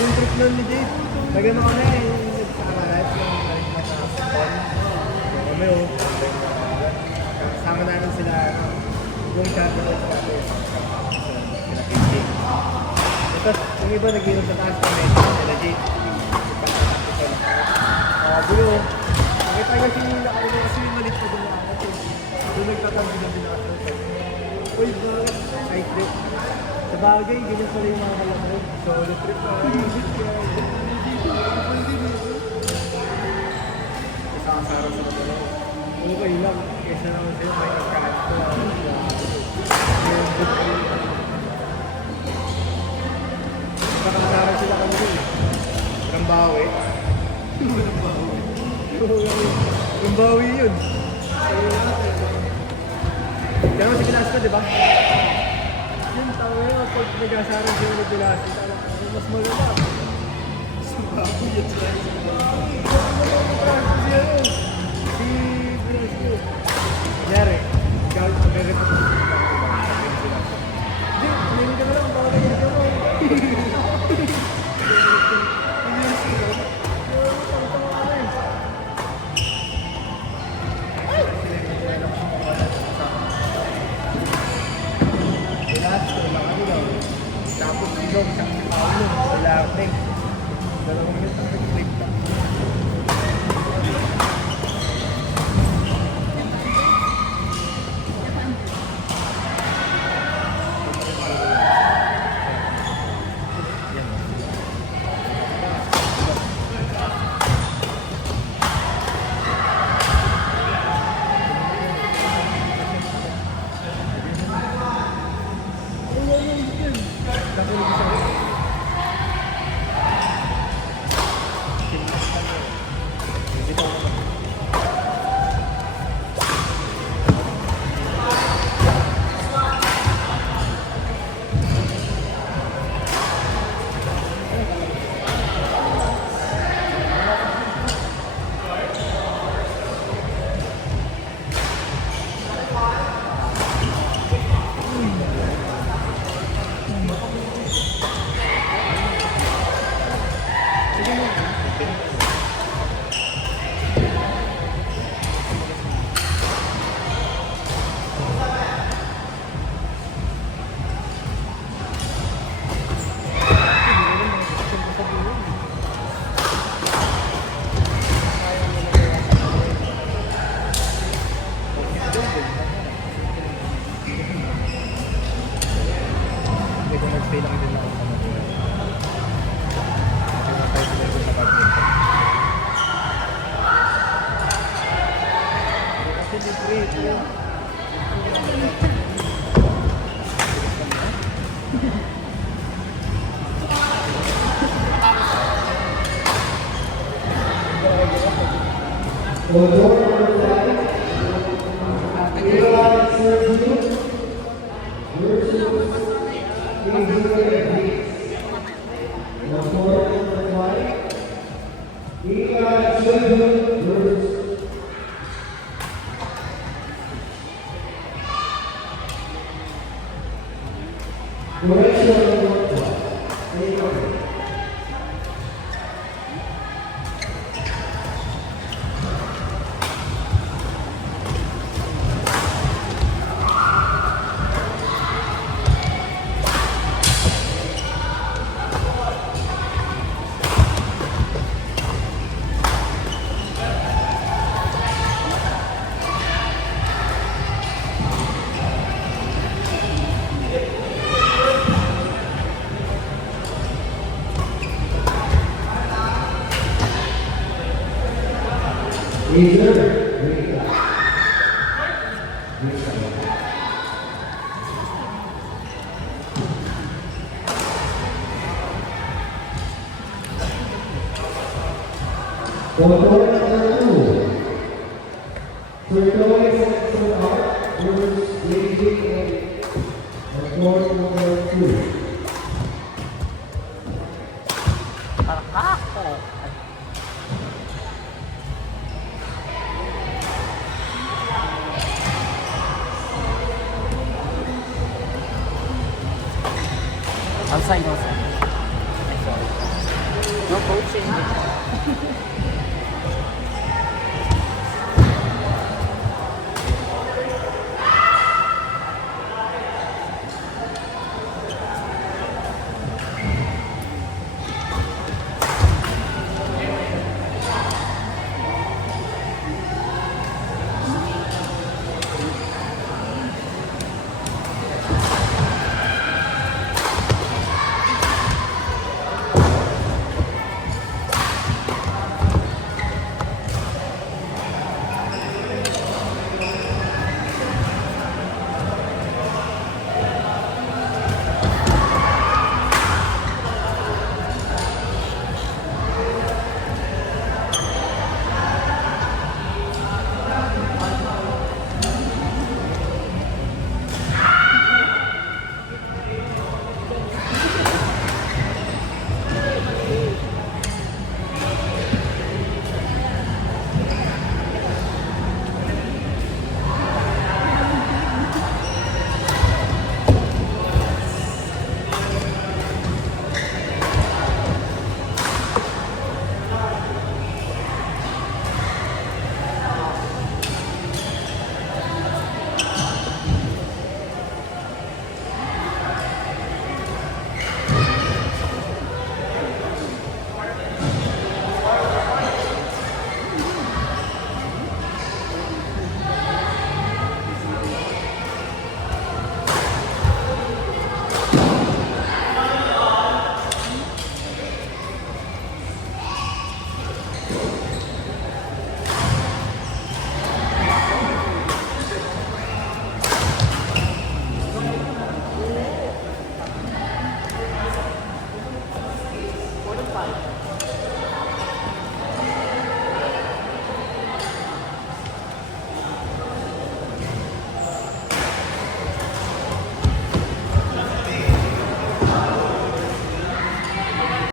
yung trip nun ni Jade, nagano kami, yung nagkakalat, yung nagkakalat. Kami o, kasama namin sila, yung chatterers natin, sila PJ. Tapos, yung iba nag-inom sa taas kami, sila Jade. Gulo, nakita niya si Nila kayo kasi yung malit pa doon ako. Doon nagtatambi na din ako. Uy, bakit? Night trip. Sa bagay, ganyan pala yung mga kalaman. Solo trip na. Isa kasara sa kapala. Okay lang. Kesa naman sa'yo, may nagkahanto. Nakakasara sila kami rin. Parang bawi. Yung bawi yun. Kaya mo si Velasco, di ba? Yun, tao yun. Pag nag-asaran siya ni Velasco, mas maganda. Mas bawi yun siya. Si Velasco. Kunyari, gawin mo kaya rin. Hindi, kumain ka na lang. Baka nangyari ka mo. Tapos ilong sa Paulo, sa Larting. Dalawang minutes ang nag-click ka. Outside, outside. Sorry. coaching. More than 5.